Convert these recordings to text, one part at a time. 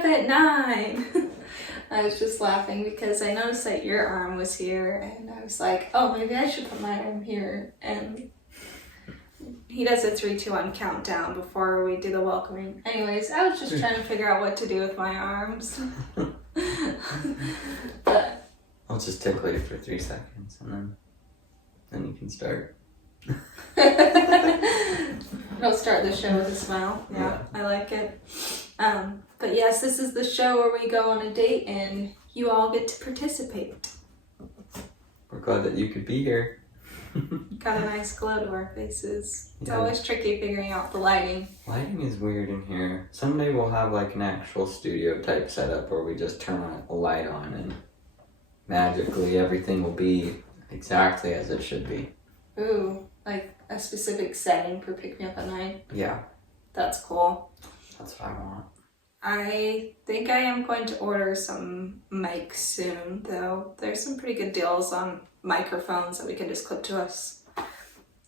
up at 9. I was just laughing because I noticed that your arm was here, and I was like, oh, maybe I should put my arm here. And he does a 3, 2, 1 countdown before we do the welcoming. Anyways, I was just trying to figure out what to do with my arms. But I'll just tickle you for 3 seconds, and then you can start. I'll start the show with a smile. Yeah, I like it. But yes, this is the show where we go on a date and you all get to participate. We're glad that you could be here. Got a nice glow to our faces. It's always tricky figuring out the lighting. Lighting is weird in here. Someday we'll have like an actual studio type setup where we just turn a light on and magically everything will be exactly as it should be. Ooh, like a specific setting for Pick Me Up at Night. Yeah. That's cool. That's what I want. I think I am going to order some mics soon, though. There's some pretty good deals on microphones that we can just clip to us.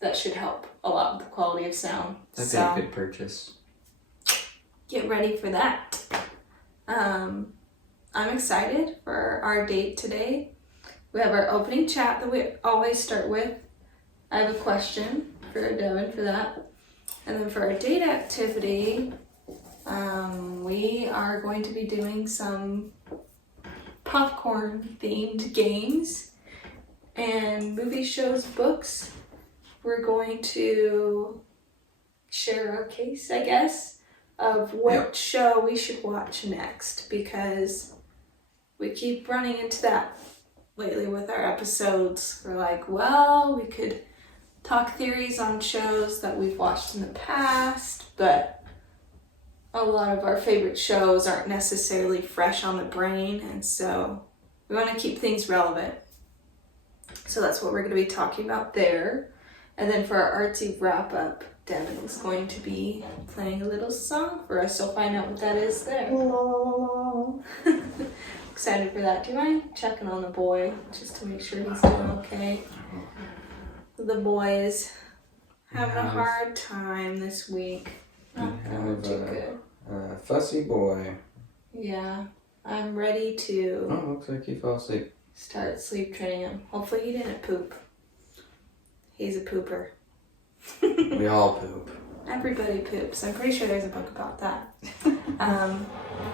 That should help a lot with the quality of sound. That'd be a good purchase. Get ready for that. I'm excited for our date today. We have our opening chat that we always start with. I have a question for Devin for that. And then for our date activity, we are going to be doing some popcorn themed games and movie shows, books. We're going to share our case, I guess, of what show we should watch next, because we keep running into that lately with our episodes. We're like, well, we could talk theories on shows that we've watched in the past, but a lot of our favorite shows aren't necessarily fresh on the brain, and so we want to keep things relevant. So that's what we're going to be talking about there. And then for our artsy wrap-up, Devin is going to be playing a little song for us, so find out what that is there. Excited for that. Do you mind checking on the boy, just to make sure he's doing okay? The boy is having a hard time this week. Not going too good. Fussy boy. Yeah, I'm ready to... Oh, looks like he fell asleep. Start sleep training him. Hopefully he didn't poop. He's a pooper. We all poop. Everybody poops. I'm pretty sure there's a book about that.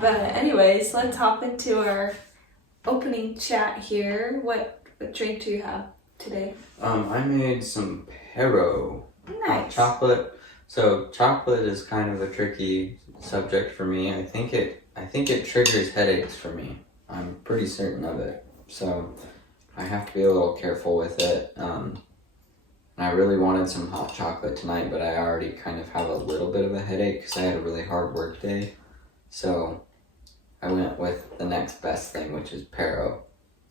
But anyways, let's hop into our opening chat here. What drink do you have today? I made some Pero. Nice. Chocolate. So chocolate is kind of a tricky subject for me. I think it triggers headaches for me. I'm pretty certain of it. So I have to be a little careful with it. And I really wanted some hot chocolate tonight, but I already kind of have a little bit of a headache because I had a really hard work day. So I went with the next best thing, which is Pero.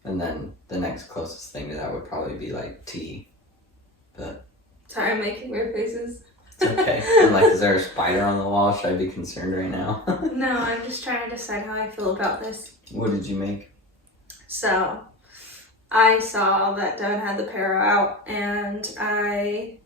And then the next closest thing to that would probably be like tea. But Sorry, I'm making weird faces. it's okay. I'm like, is there a spider on the wall? Should I be concerned right now? No, I'm just trying to decide how I feel about this. What did you make? So, I saw that Devin had the Pero out, and I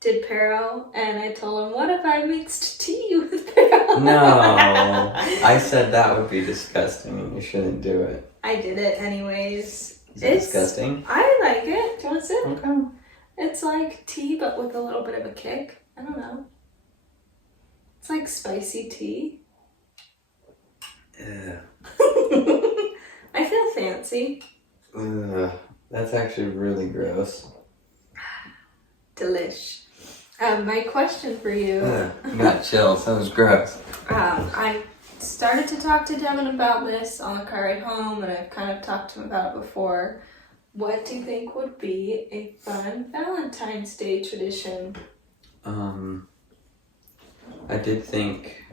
did Pero, and I told him, what if I mixed tea with Pero? No, I said that would be disgusting and you shouldn't do it. I did it anyways. Is it disgusting? I like it. Do you want to sip? Okay. It's like tea, but with a little bit of a kick. I don't know. It's like spicy tea. Yeah. I feel fancy. Ugh, that's actually really gross. Delish. My question for you. I got chills. That was gross. I started to talk to Devin about this on the car ride home, and I've kind of talked to him about it before. What do you think would be a fun Valentine's Day tradition? I did think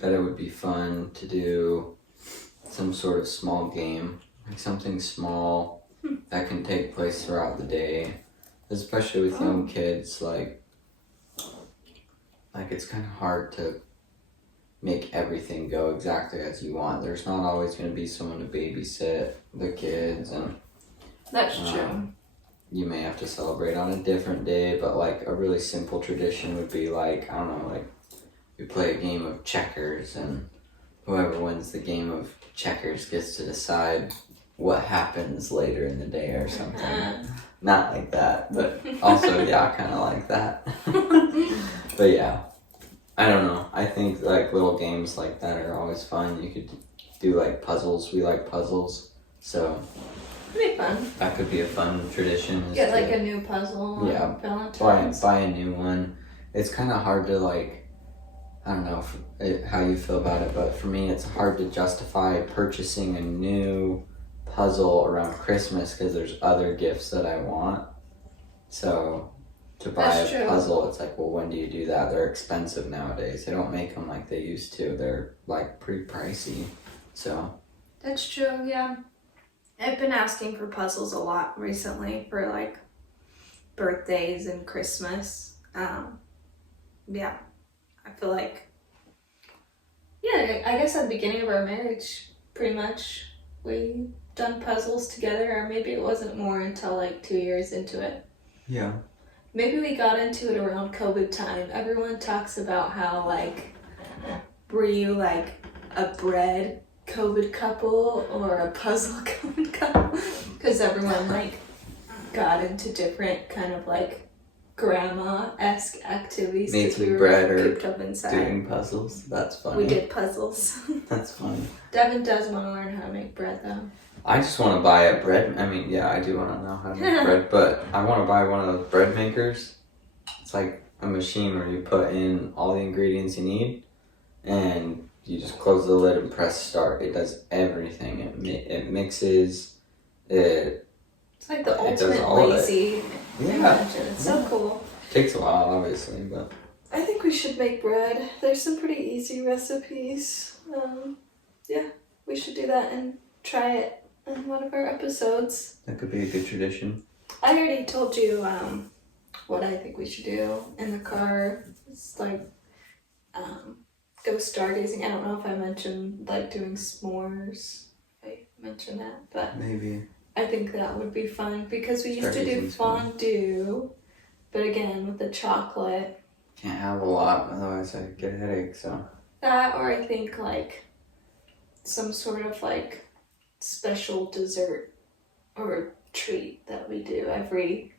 that it would be fun to do some sort of small game, like something small that can take place throughout the day, especially with young kids. Like it's kind of hard to make everything go exactly as you want. There's not always going to be someone to babysit the kids, and That's true. you may have to celebrate on a different day, but like a really simple tradition would be like, I don't know, like we play a game of checkers and whoever wins the game of checkers gets to decide what happens later in the day or something. Not like that, but also, yeah, kind of like that. But yeah, I don't know. I think like little games like that are always fun. You could do like puzzles. We like puzzles, so It'd be fun. that could be a fun tradition. Get like a new puzzle. Yeah. On Valentine's. Buy a new one. It's kind of hard to like. I don't know how you feel about it, but for me, it's hard to justify purchasing a new puzzle around Christmas because there's other gifts that I want. So to buy That's a true. puzzle, it's like, well, when do you do that? They're expensive nowadays. They don't make them like they used to. They're like pretty pricey. So That's true. Yeah, I've been asking for puzzles a lot recently for like birthdays and Christmas. Yeah. I feel like, yeah, I guess at the beginning of our marriage, pretty much, we done puzzles together, or maybe it wasn't more until like 2 years into it. yeah, Maybe we got into it around COVID time. Everyone talks about how like, were you like a bread COVID couple or a puzzle COVID couple? Because everyone like got into different kind of like grandma-esque activities because we making were bread or cooped up inside. doing puzzles. That's funny. We did puzzles. That's funny. Devin does want to learn how to make bread though. I just want to buy a bread. I mean, yeah, I do want to know how to make bread, but I want to buy one of those bread makers. It's like a machine where you put in all the ingredients you need, and you just close the lid and press start. It does everything. It mixes. It's like the It does ultimate all of it. lazy invention. It's so cool. Takes a while, obviously, but I think we should make bread. There's some pretty easy recipes. Yeah, we should do that and try it in one of our episodes. that could be a good tradition. I already told you what I think we should do in the car. It's like go stargazing. I don't know if I mentioned like doing s'mores. I mentioned that, but Maybe. I think that would be fun because we used to do Stargazing's fun. fondue, but again with the chocolate. Can't have a lot, otherwise I get a headache, so. That, or I think like some sort of like special dessert or treat that we do every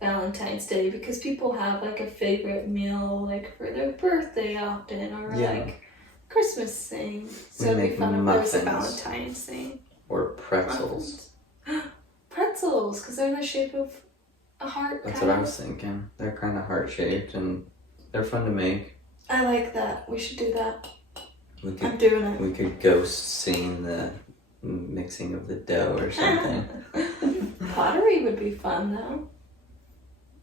Valentine's Day because people have like a favorite meal like for their birthday often or Yeah. like Christmas thing. So We it'd be make fun if there was a muffins. Valentine's thing. Or pretzels. Pretzels, because they're in the shape of a heart. That's kind what I of. was thinking. They're kind of heart-shaped and they're fun to make. I like that. We should do that. We I'm could doing it. we could ghost scene the mixing of the dough or something. Pottery would be fun though.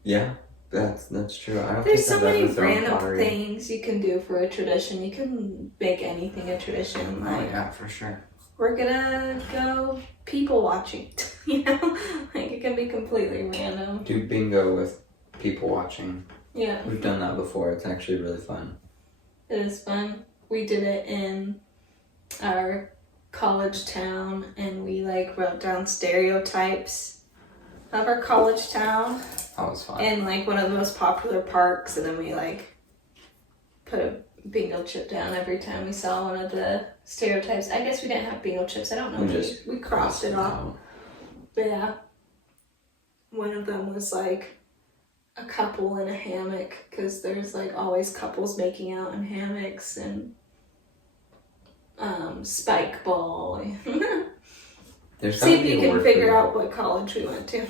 Yeah, that's true. I don't There's think so I've many ever thrown random pottery. things you can do for a tradition. You can make anything a tradition. Oh Like yeah, for sure. we're gonna go people watching. You know, like it can be completely random. Do bingo with people watching. Yeah, We've done that before. It's actually really fun. it is fun. We did it in our college town, and we like wrote down stereotypes of our college town. That was fun. In like one of the most popular parks, and then we like put a bingo chip down every time we saw one of the stereotypes. I guess we didn't have bingo chips. I don't know. We crossed it off. But yeah, one of them was like a couple in a hammock because there's like always couples making out in hammocks and spike ball. There's See gotta if be you a can word figure for, out what college we went to.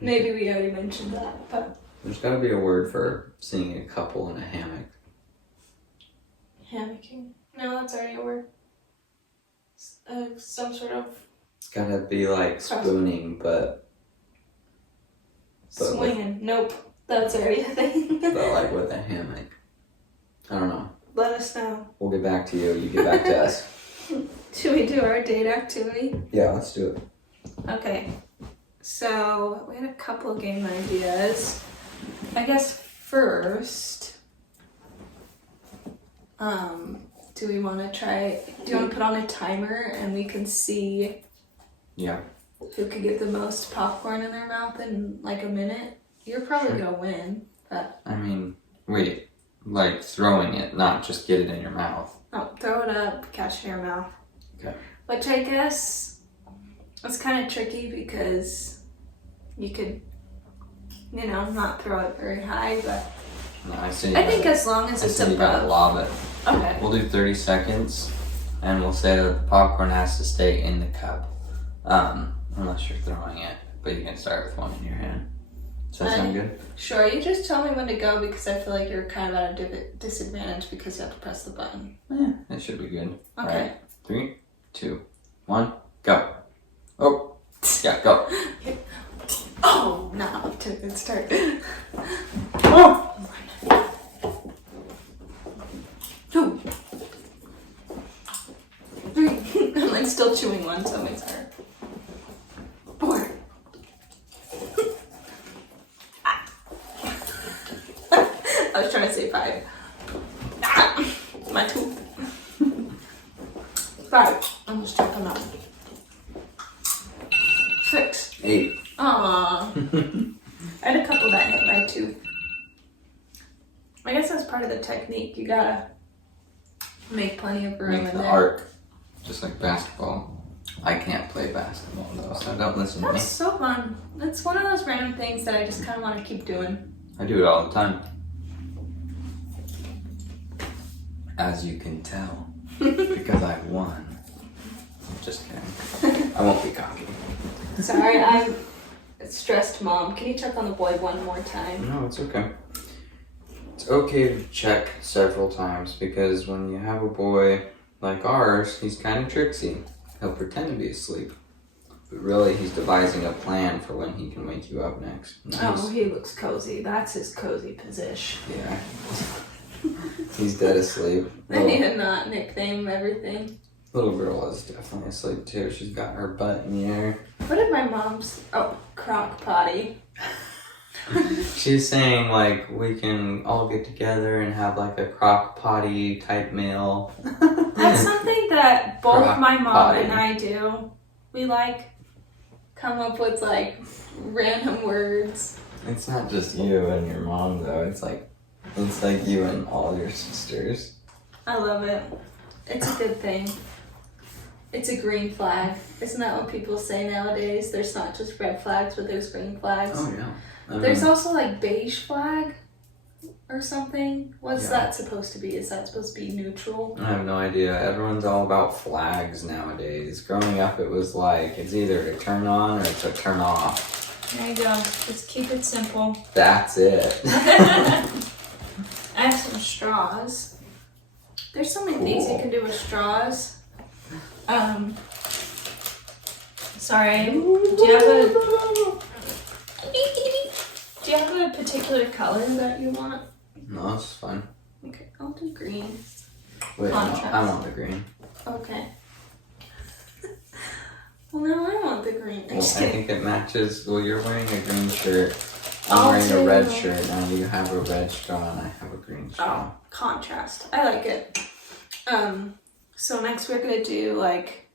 Maybe we already mentioned that, but There's got to be a word for seeing a couple in a hammock. hammocking. No, that's already a word. Some sort of It's got to be like spooning, but swinging. Nope, that's already a thing. but like with a hammock. I don't know. Let us know. We'll get back to you. You get back to us. Should we do our date activity? Yeah, let's do it. Okay. So we had a couple of game ideas. I guess first, do we want to try? Do you want to put on a timer and we can see? Yeah. Who could get the most popcorn in their mouth in like a minute? You're probably Sure. gonna win, but I mean, wait. like throwing it, not just get it in your mouth. Oh, throw it up, catch it in your mouth. Okay. Which I guess is kind of tricky because you could, you know, not throw it very high, but No, I see. I think as long as it's you gotta above. lob it. Okay. We'll do 30 seconds, and we'll say that the popcorn has to stay in the cup, unless you're throwing it. But you can start with one in your hand. Does that sound good? Sure, you just tell me when to go because I feel like you're kind of at a disadvantage because you have to press the button. Yeah, it should be good. Okay. All right. 3, 2, 1, go. Oh, yeah, go. Oh, not up to a good start. Oh. 2, 3. I'm like still chewing one, so it's hard. 4. I was trying to say 5. My tooth. 5. I'm just chopping up. 6. 8. Aww. I had a couple that hit my tooth. I guess that's part of the technique. You gotta make plenty of room Make in the there. arc, just like basketball. I can't play basketball though, so don't listen to me. That's so fun. It's one of those random things that I just kind of want to keep doing. I do it all the time. As you can tell, because I won. Just kidding. I won't be cocky. Sorry, I'm a stressed mom. Can you check on the boy one more time? No, it's okay. It's okay to check several times because when you have a boy like ours, he's kind of tricksy. He'll pretend to be asleep, but really he's devising a plan for when he can wake you up next. Nice. Oh, he looks cozy. That's his cozy position. Yeah. He's dead asleep. I need to not nickname everything. Little girl is definitely asleep too. She's got her butt in the air. What did my mom's... Oh, crock potty. She's saying like we can all get together and have like a crock potty type meal. That's something that both Crock my mom potty. and I do. We like come up with like random words. It's not just you and your mom though. It's like you and all your sisters. I love it. It's a good thing. It's a green flag. Isn't that what people say nowadays? There's not just red flags, but there's green flags. Oh yeah. There's also like beige flag or something. What's Yeah. that supposed to be? Is that supposed to be neutral? I have no idea. Everyone's all about flags nowadays. Growing up, it was like it's either to turn on or to turn off. There you go. Just keep it simple. That's it. I have some straws. There's so many things you Cool. can do with straws. Sorry. Do you have a particular color that you want? No, it's fine. Okay, I'll do green. Wait, no, Contrast. I want the green. Okay. Well, now I want the green. Well, I think it matches. Well, you're wearing a green shirt. I'm I'll wearing a red do- shirt. Now you have a red straw and I have a green straw. Oh, contrast. I like it. So next we're gonna do like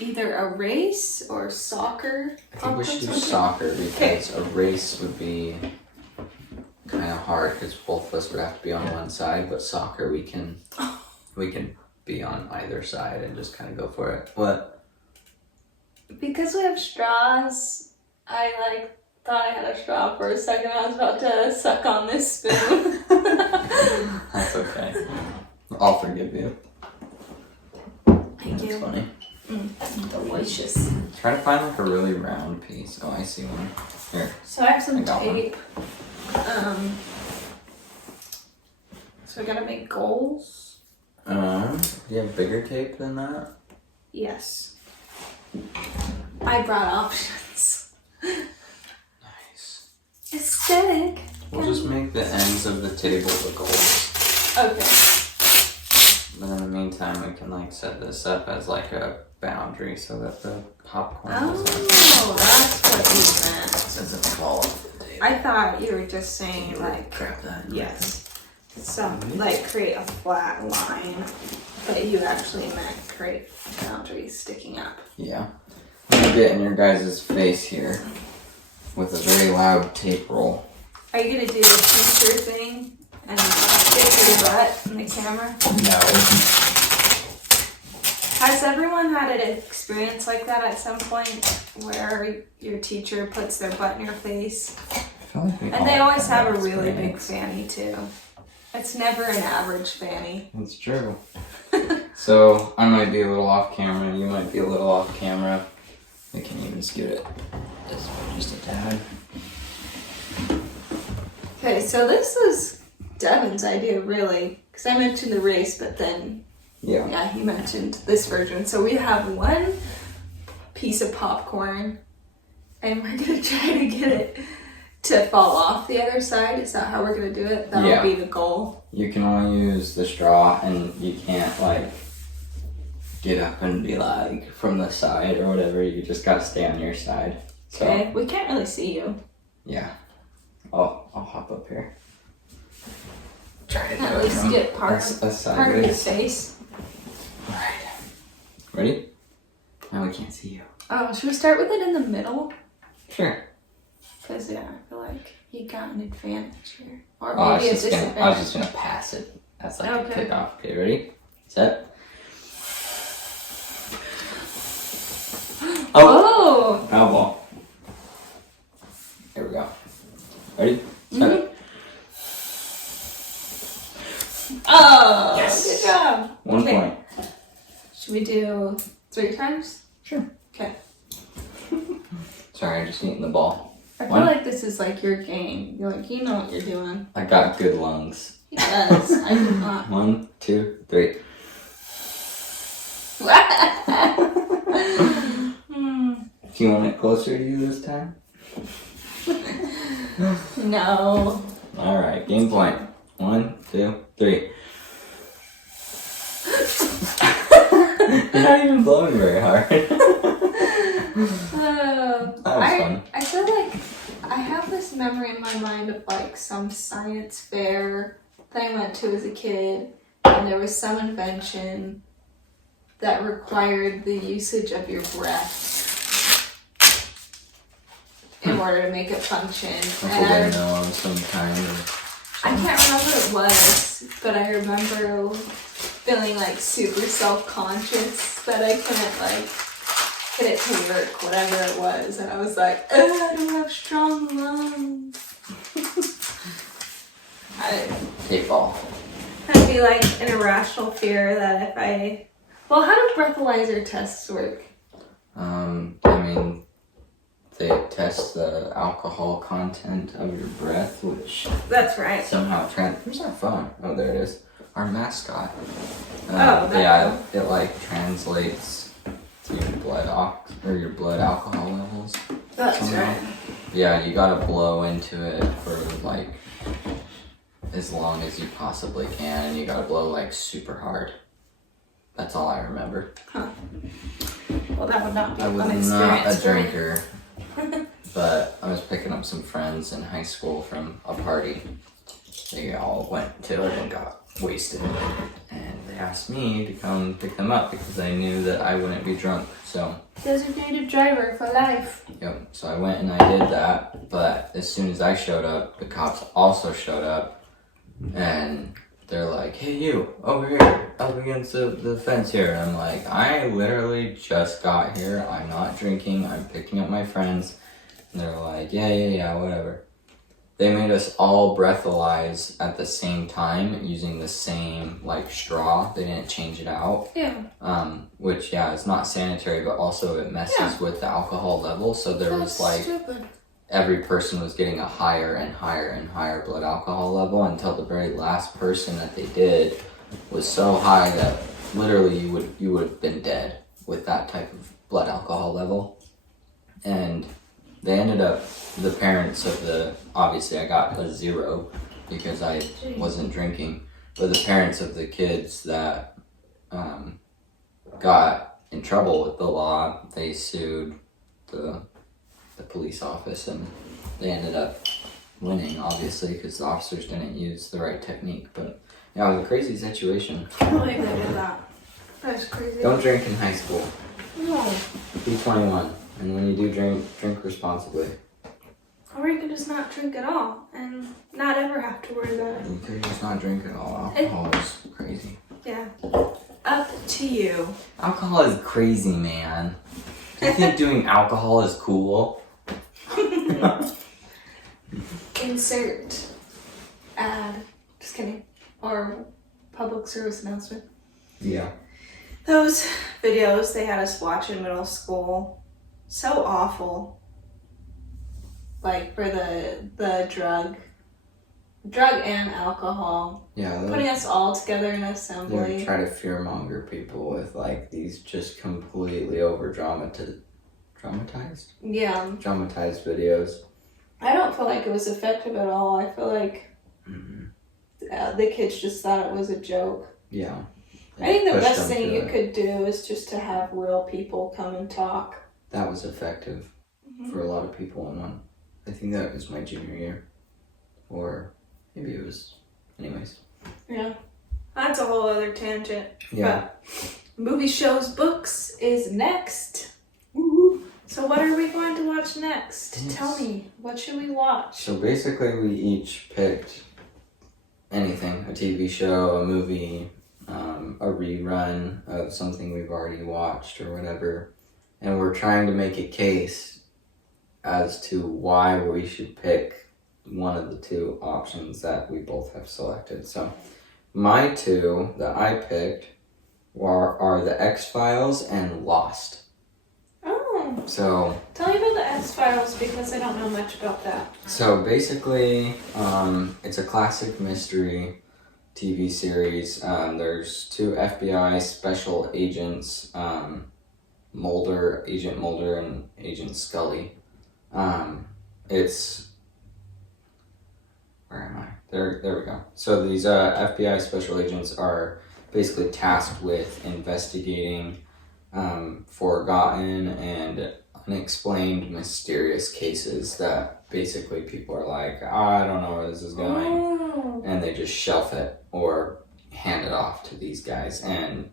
either a race or soccer. I think we should do competition. soccer because a race would be kind of hard because both of us would have to be on one side. But soccer, we can be on either side and just kind of go for it. What? Because we have straws, I thought I had a straw for a second. I was about to suck on this spoon. That's okay. I'll forgive you. Thank That's you. funny. Delicious. Try to find like a really round piece. Oh, I see one. Here. So I have some I got one. tape. So we gotta make goals. Do you have bigger tape than that? Yes. I brought options. Nice. Aesthetic. We'll just make the ends of the table the goals. Okay. But in the meantime, we can like set this up as like a boundary so that the popcorn Oh, doesn't that's what you meant. doesn't fall off the table. I thought you were just saying like, Grab that. yes. Some like create a flat line, but you actually meant create boundaries sticking up. Yeah. I'm gonna get in your guys' face here with a very loud tape roll. Are you gonna do the teacher thing and stick your butt in the camera? No. Has everyone had an experience like that at some point where your teacher puts their butt in your face? And they always have a really big fanny too. It's never an average fanny. That's true. So I might be a little off camera, you might be a little off camera. We can even scoot it just a tad. Okay, so this was Devin's idea really, because I mentioned the race, but then yeah, he mentioned this version. So we have one piece of popcorn, and we're gonna try to get it to fall off the other side. Is that how we're gonna do it? That'll be the goal. You can only use the straw, and you can't like get up and be like from the side or whatever. You just gotta stay on your side. So, okay, we can't really see you. Yeah. I'll hop up here. Try to at least get part of your face. Alright. Ready? Now we can't see you. Oh, should we start with it in the middle? Sure. Because I feel like you got an advantage here. Or I maybe was just gonna pass it. That's like a kickoff. Okay, ready? Set. Oh! Foul ball. There we go. Ready? Set. Oh! Yes! Good job. 1 point. Should we do 3 times? Sure. Okay. Sorry, I just eating the ball. I feel like this is like your game. You're like, you know what you're doing. I got good lungs. He does. I do not. 1, 2, 3. Do you want it closer to you this time? No. Alright, game point. 1, 2, 3. You're not even blowing very hard. That was fun. I feel like I have this memory in my mind of like some science fair that I went to as a kid, and there was some invention that required the usage of your breath in order to make it function. Like a of some kind. I can't remember what it was, but I remember feeling like super self-conscious that I couldn't like get it to work, whatever it was, and I was like, I don't have strong lungs. K-ball. I'd be like an irrational fear that if I... Well, how do breathalyzer tests work? I mean, they test the alcohol content of your breath, which... That's right. Somehow Where's our phone? Oh, there it is. Our mascot. It like translates to your your blood alcohol levels. That's somehow. Right. Yeah, you gotta blow into it for like as long as you possibly can, and you gotta blow like super hard. That's all I remember. Huh. Well, that would not be I a was fun not experience. a drinker, but I was picking up some friends in high school from a party. They all went to it and got wasted, and they asked me to come pick them up because they knew that I wouldn't be drunk. So designated driver for life. Yep. So I went and I did that, but as soon as I showed up, the cops also showed up, and they're like, "Hey, you over here, up against the fence here." And I'm like, "I literally just got here. I'm not drinking. I'm picking up my friends." And they're like, "Yeah, whatever." They made us all breathalyze at the same time using the same like straw. They didn't change it out. Yeah. Which is not sanitary, but also it messes with the alcohol level. So there was like stupid. Every person was getting a higher and higher and higher blood alcohol level until the very last person that they did was so high that literally you would have been dead with that type of blood alcohol level. And they ended up, the parents of obviously I got a 0 because I wasn't drinking, but the parents of the kids that got in trouble with the law, they sued the police office, and they ended up winning, obviously, because the officers didn't use the right technique. But yeah, it was a crazy situation. I can't believe they did that. That's crazy. Don't drink in high school. No. Be 21, and when you do drink responsibly. Or you could just not drink at all and not ever have to worry about it. You could just not drink at all. Alcohol is crazy. Yeah. Up to you. Alcohol is crazy, man. Do you think doing alcohol is cool? Insert ad. Just kidding. Or public service announcement. Yeah. Those videos they had us watch in middle school, so awful. Like for the drug and alcohol. Yeah. Putting us all together in assembly. They try to fearmonger people with like these just completely over dramatized Yeah. dramatized videos. I don't feel like it was effective at all. I feel like the kids just thought it was a joke. Yeah. I think the best thing you could do is just to have real people come and talk. That was effective for a lot of people in one. I think that was my junior year. Or maybe it was... Anyways. Yeah. That's a whole other tangent. Yeah. But movie shows books is next. Woo-hoo. So what are we going to watch next? Yes. Tell me. What should we watch? So basically we each picked anything. A TV show, a movie, a rerun of something we've already watched or whatever. And we're trying to make a case as to why we should pick one of the two options that we both have selected. So my two that I picked are the X-Files and Lost. Oh. So Tell me about the X-Files because I don't know much about that. So basically, it's a classic mystery TV series. There's two FBI special agents, Agent Mulder and Agent Scully. Where am I? There we go. So these FBI special agents are basically tasked with investigating forgotten and unexplained mysterious cases that basically people are like, I don't know where this is going, and they just shelf it or hand it off to these guys. And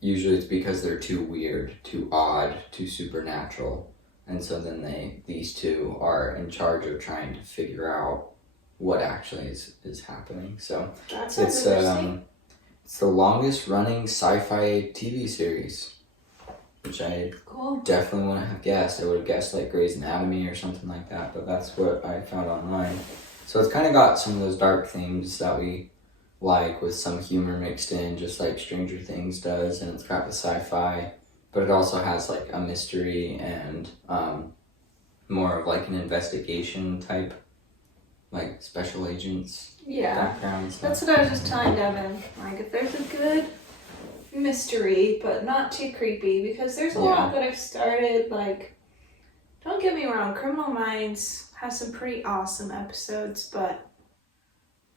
usually it's because they're too weird, too odd, too supernatural. And so then these two are in charge of trying to figure out what actually is happening. So that sounds interesting. It's the longest running sci-fi TV series, which I definitely wouldn't have guessed. I would have guessed like Grey's Anatomy or something like that, but that's what I found online. So it's kind of got some of those dark themes that we like with some humor mixed in, just like Stranger Things does, and it's got the sci-fi, but it also has like a mystery and more of like an investigation type, like special agents background. So. That's what I was just telling Devin. Like if there's a good mystery, but not too creepy, because there's a lot that I've started, like, don't get me wrong, Criminal Minds has some pretty awesome episodes, but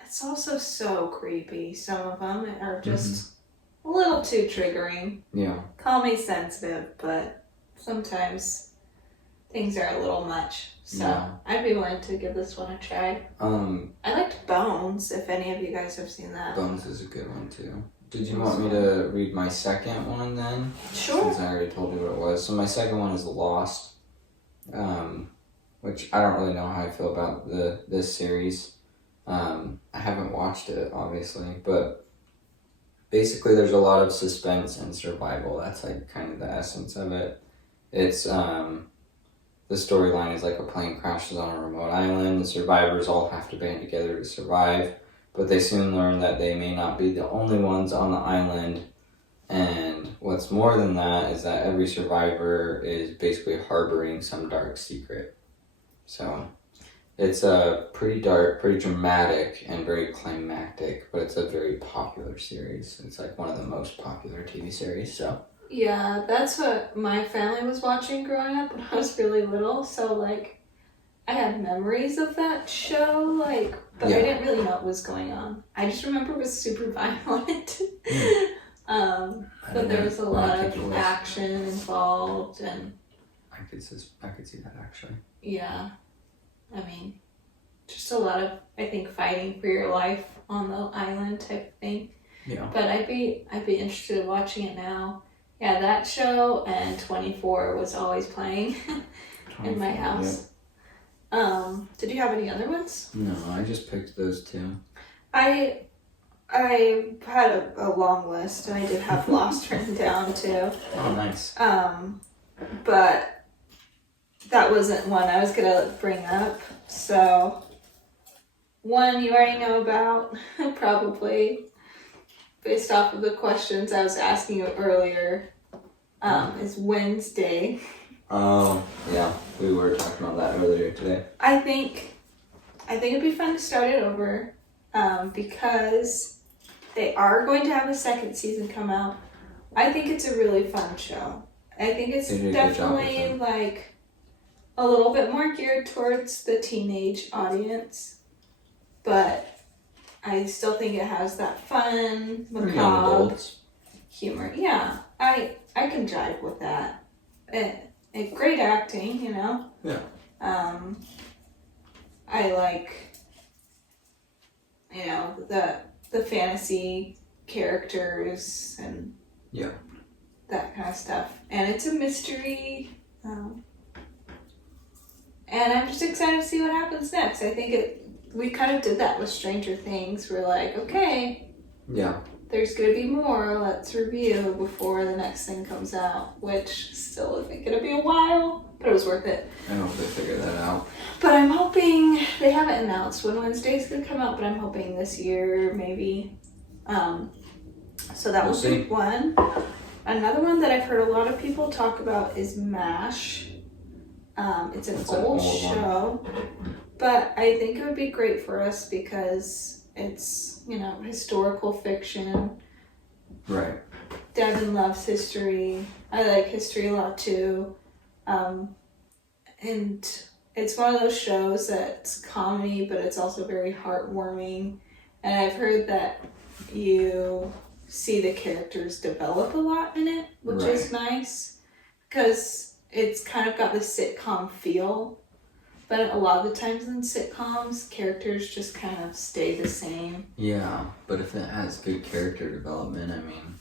it's also so creepy. Some of them are just a little too triggering. Yeah. Call me sensitive, but sometimes things are a little much. So I'd be willing to give this one a try. I liked Bones, if any of you guys have seen that. Bones is a good one too. Did you want me to read my second one then? Sure. Since I already told you what it was. So my second one is Lost, which I don't really know how I feel about this series. I haven't watched it, obviously, but basically there's a lot of suspense and survival. That's like kind of the essence of it. It's the storyline is like a plane crashes on a remote island. The survivors all have to band together to survive, but they soon learn that they may not be the only ones on the island. And what's more than that is that every survivor is basically harboring some dark secret. So it's a pretty dark, pretty dramatic, and very climactic, but it's a very popular series. It's like one of the most popular TV series, so. Yeah, that's what my family was watching growing up when I was really little. So, like, I had memories of that show, like, but I didn't really know what was going on. I just remember it was super violent. But there was a lot of action involved, and I could see that actually. Yeah, I mean, just a lot of, I think, fighting for your life on the island type thing. Yeah. But I'd be interested in watching it now. Yeah, that show and 24 was always playing in my house. Did you have any other ones? No, I just picked those two. I had a long list, and I did have Lost written down too. Oh, nice. But that wasn't one I was gonna bring up. So one you already know about, probably based off of the questions I was asking you earlier, is Wednesday. Oh, yeah. We were talking about that earlier today. I think it'd be fun to start it over, because they are going to have a second season come out. I think it's a really fun show. I think it's definitely like a little bit more geared towards the teenage audience, but I still think it has that fun, macabre humor. Yeah, I can jive with that. Great acting, you know. Yeah. I like, you know, the fantasy characters and that kind of stuff. And it's a mystery. And I'm just excited to see what happens next. I think we kind of did that with Stranger Things. We're like, okay. Yeah. There's going to be more. Let's review before the next thing comes out, which still isn't going to be a while, but it was worth it. I hope they figure that out. But I'm hoping, they haven't announced when Wednesday's going to come out, but I'm hoping this year, maybe. So that will be one. Another one that I've heard a lot of people talk about is M.A.S.H. It's an old show, but I think it would be great for us because it's, you know, historical fiction. Right. Devin loves history. I like history a lot too. And it's one of those shows that's comedy, but it's also very heartwarming. And I've heard that you see the characters develop a lot in it, which is nice. Because it's kind of got the sitcom feel. But a lot of the times in sitcoms, characters just kind of stay the same. Yeah, but if it has good character development, I mean,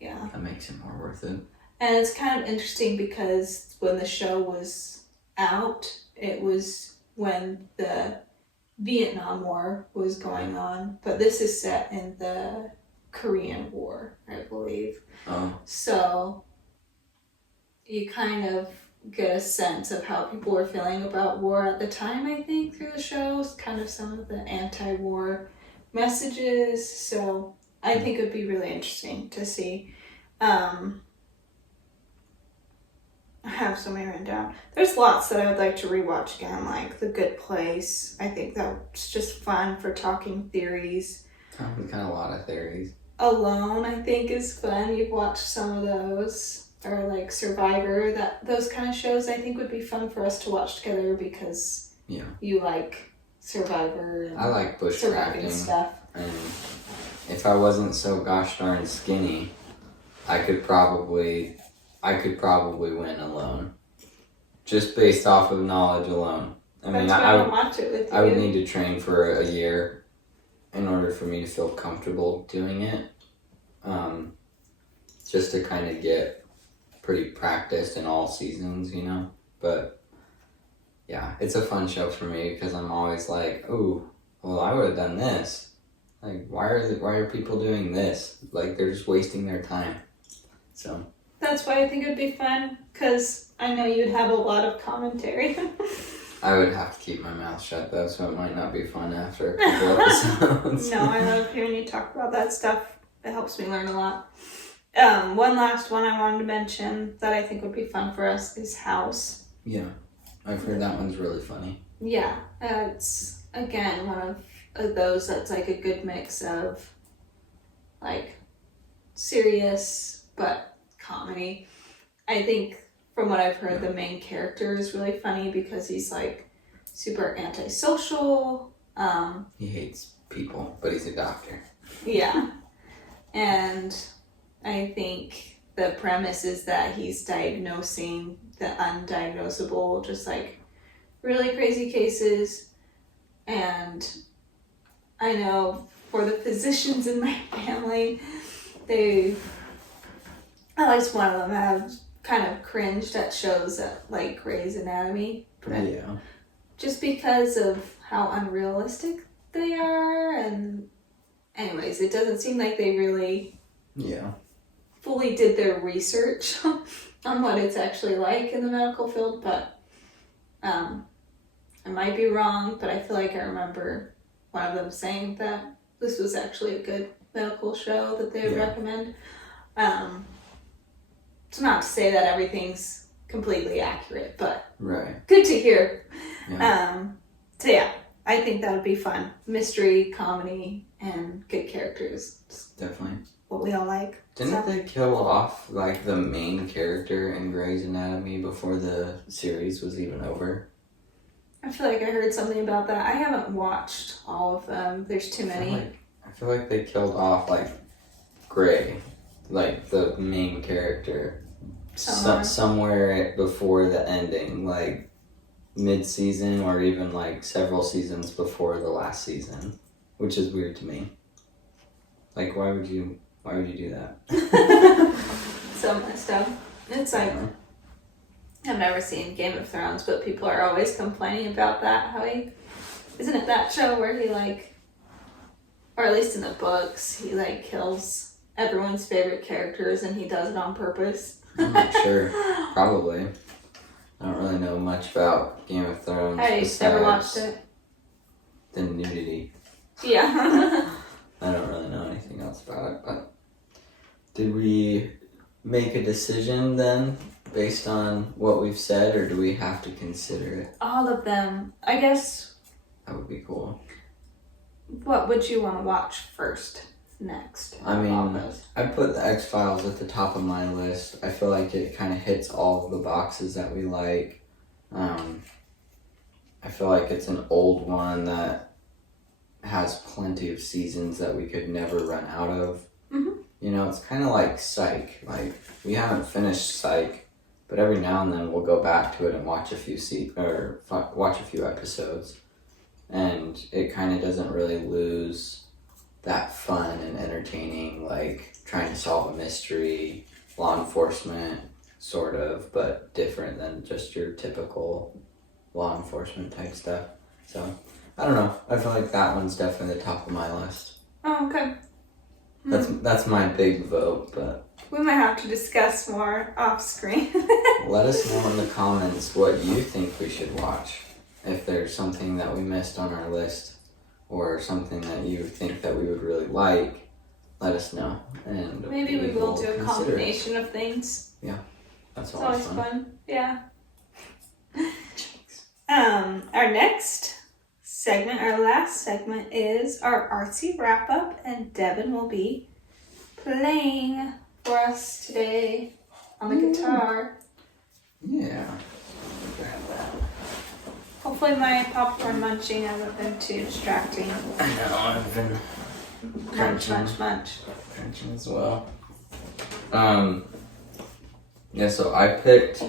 that makes it more worth it. And it's kind of interesting because when the show was out, it was when the Vietnam War was going on. But this is set in the Korean War, I believe. Oh. So you kind of get a sense of how people were feeling about war at the time, I think, through the shows, kind of some of the anti-war messages. So I think it would be really interesting to see. I have so many written down. There's lots that I would like to rewatch again, like The Good Place. I think that's just fun for talking theories. We've got a lot of theories. Alone, I think, is fun. You've watched some of those. Or like Survivor, those kind of shows I think would be fun for us to watch together because you like Survivor and I like bushcrafting stuff. And if I wasn't so gosh darn skinny, I could probably win alone. Just based off of knowledge alone. I mean, I would watch it with you. I would need to train for a year in order for me to feel comfortable doing it. Just to kind of get pretty practiced in all seasons, you know, but yeah, it's a fun show for me because I'm always like, oh, well, I would have done this. Like, why are people doing this? Like, they're just wasting their time. So that's why I think it'd be fun because I know you'd have a lot of commentary. I would have to keep my mouth shut though, so it might not be fun after a couple episodes. No, I love hearing you talk about that stuff. It helps me learn a lot. One last one I wanted to mention that I think would be fun for us is House. Yeah, I've heard that one's really funny. Yeah, it's, again, one of those that's like a good mix of, like, serious but comedy. I think, from what I've heard, the main character is really funny because he's, like, super antisocial. He hates people, but he's a doctor. Yeah. And I think the premise is that he's diagnosing the undiagnosable, just like really crazy cases. And I know for the physicians in my family, at least one of them have kind of cringed at shows like Grey's Anatomy. Yeah. just because of how unrealistic they are, and anyways, it doesn't seem like they really fully did their research on what it's actually like in the medical field, but I might be wrong, but I feel like I remember one of them saying that this was actually a good medical show that they would recommend. It's not to say that everything's completely accurate, but good to hear. So yeah, I think that would be fun. Mystery, comedy, and good characters. Definitely. What we all like. Didn't they kill off like the main character in Grey's Anatomy before the series was even over? I feel like I heard something about that. I haven't watched all of them. There's too many. I feel like they killed off like Grey, like the main character, somewhere before the ending, like mid-season or even like several seasons before the last season, which is weird to me. Like, why would you do that? So messed up. It's like, I've never seen Game of Thrones, but people are always complaining about that. How isn't it that show where he like, or at least in the books, he like kills everyone's favorite characters and he does it on purpose? I'm not sure. Probably. I don't really know much about Game of Thrones. I never watched it. The nudity. Yeah. I don't really know anything else about it, but did we make a decision then based on what we've said, or do we have to consider it? All of them. I guess. That would be cool. What would you want to watch first? Next? I mean, I put the X-Files at the top of my list. I feel like it kind of hits all of the boxes that we like. I feel like it's an old one that has plenty of seasons that we could never run out of. Mm-hmm. You know, it's kind of like Psych. Like, we haven't finished Psych, but every now and then we'll go back to it and watch a few watch a few episodes, and it kind of doesn't really lose that fun and entertaining, like trying to solve a mystery, law enforcement, sort of, but different than just your typical law enforcement type stuff. So, I don't know. I feel like that one's definitely the top of my list. Oh, okay. That's my big vote, but we might have to discuss more off screen. let us know in the comments what you think we should watch. If there's something that we missed on our list, or something that you think that we would really like, let us know. And maybe we will do a combination of things. Yeah, that's always fun. Yeah. Our next segment, our last segment, is our artsy wrap up, and Devin will be playing for us today on the guitar. Yeah. Grab that. Hopefully my popcorn munching hasn't been too distracting. I know, I've been Munch. crunching as well. Yeah, so I picked, I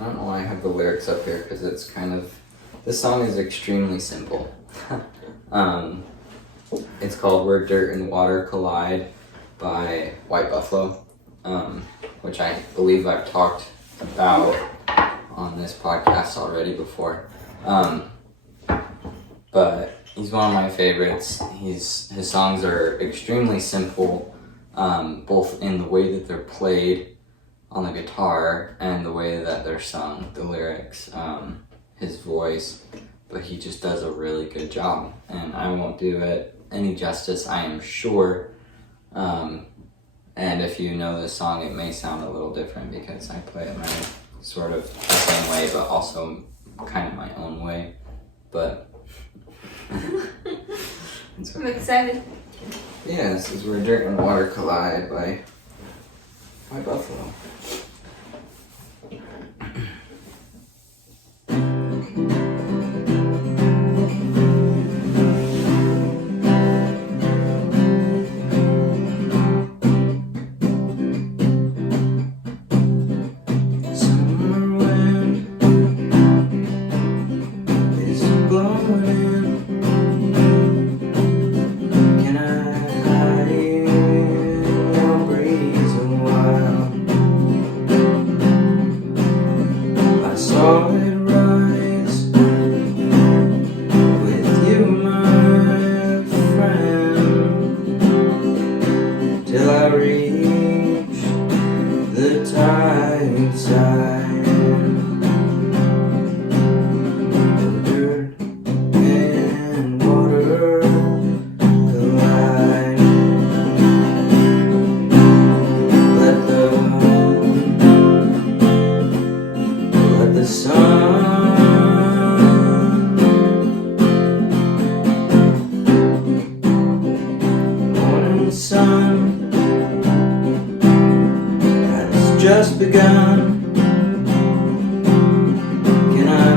don't know why I have the lyrics up here, because it's kind of, this song is extremely simple. It's called Where Dirt and Water Collide by White Buffalo, which I believe I've talked about on this podcast already before. But he's one of my favorites. His songs are extremely simple, both in the way that they're played on the guitar and the way that they're sung, the lyrics, his voice, but he just does a really good job, and I won't do it any justice, I am sure. And if you know this song, it may sound a little different because I play it my sort of the same way, but also kind of my own way. But okay. I'm excited. Yeah, this is Where Dirt and Water Collide by Buffalo.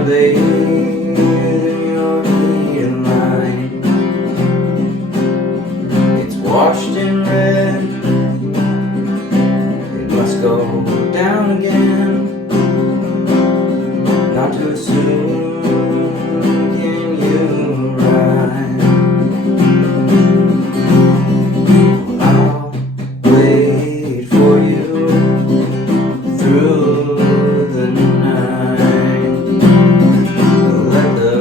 late in your meeting line. It's washed in red. It must go down again. Not too soon can you ride. I'll wait for you through the night. Let the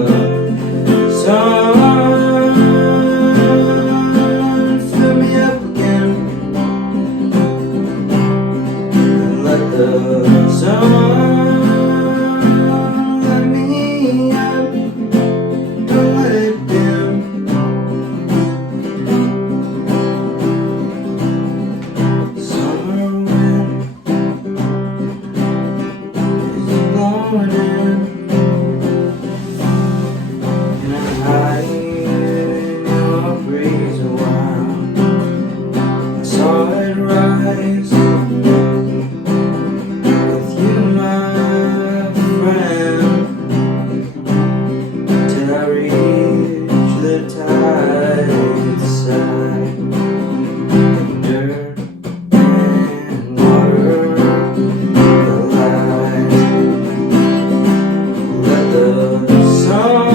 sun fill me up again. Let the sun let me up. Don't let it dim. Summer wind is blowing in, and I'm hiding in your breeze a while. I saw it rise with you, my friend, till I reach the tide's side. Dirt and water collide. Let the sun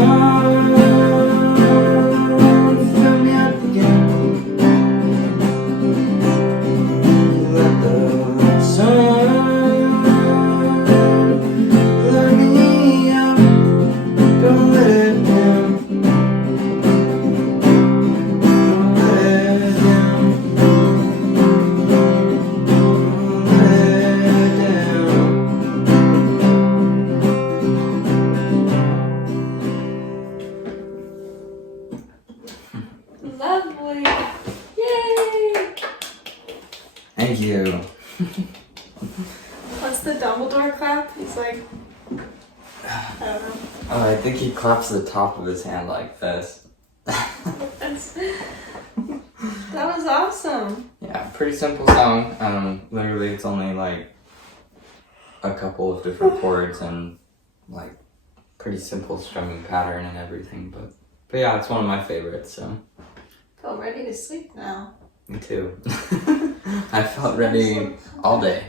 fill me up again. Let the sun let me up. Don't let it dim. Don't let it dim. Don't let it dim. Lovely. Yay! Thank you. What's the Dumbledore clap? He's like, I don't know. Oh, I think he claps the top of his hand like this. That's, that was awesome. Yeah, pretty simple song. Literally it's only like a couple of different chords and like pretty simple strumming pattern and everything, but yeah, it's one of my favorites, so Feel ready to sleep now. me too. I felt ready all day.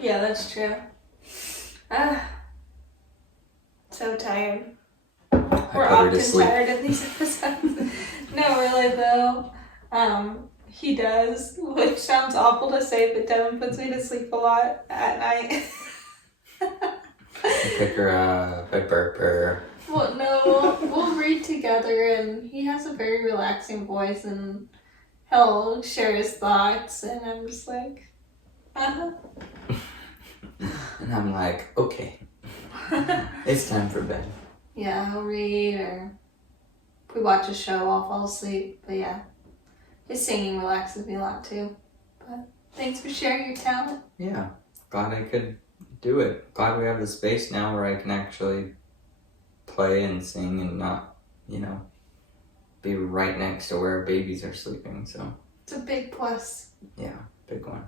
Yeah, that's true. So tired. We're put her to often sleep. tired of these episodes. No, really though. He does, which sounds awful to say, but Devin puts me to sleep a lot at night. Pick her up, I burp her. Well, no, we'll read together, and he has a very relaxing voice, and he'll share his thoughts, and I'm just like, uh-huh. And I'm like, okay, it's time for bed. Yeah, he'll read, or if we watch a show, I'll fall asleep, but yeah. His singing relaxes me a lot, too. But thanks for sharing your talent. Yeah, glad I could do it. Glad we have the space now where I can actually play and sing and not, be right next to where babies are sleeping, so. It's a big plus. Yeah, big one.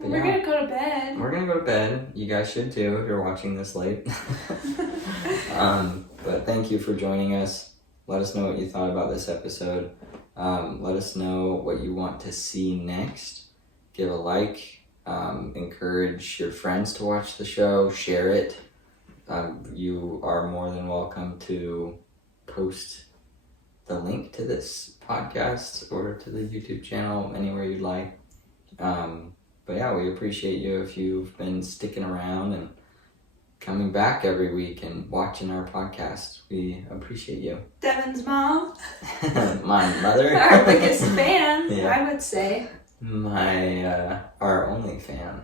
But We're gonna go to bed. We're gonna go to bed. You guys should too if you're watching this late. But thank you for joining us. Let us know what you thought about this episode. Let us know what you want to see next. Give a like. Encourage your friends to watch the show. Share it. You are more than welcome to post the link to this podcast or to the YouTube channel anywhere you'd like. But yeah, we appreciate you if you've been sticking around and coming back every week and watching our podcast. We appreciate you. Devin's mom. My mother. Our biggest fan, Yeah. I would say. Our only fan.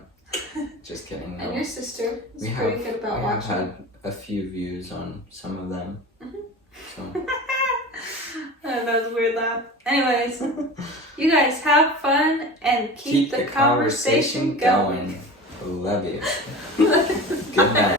Just kidding. And No. your sister is We pretty have, good about we have watching. had a few views on some of them. So. That was a weird laugh. Anyways, you guys have fun and keep the conversation going. Love you. Good night.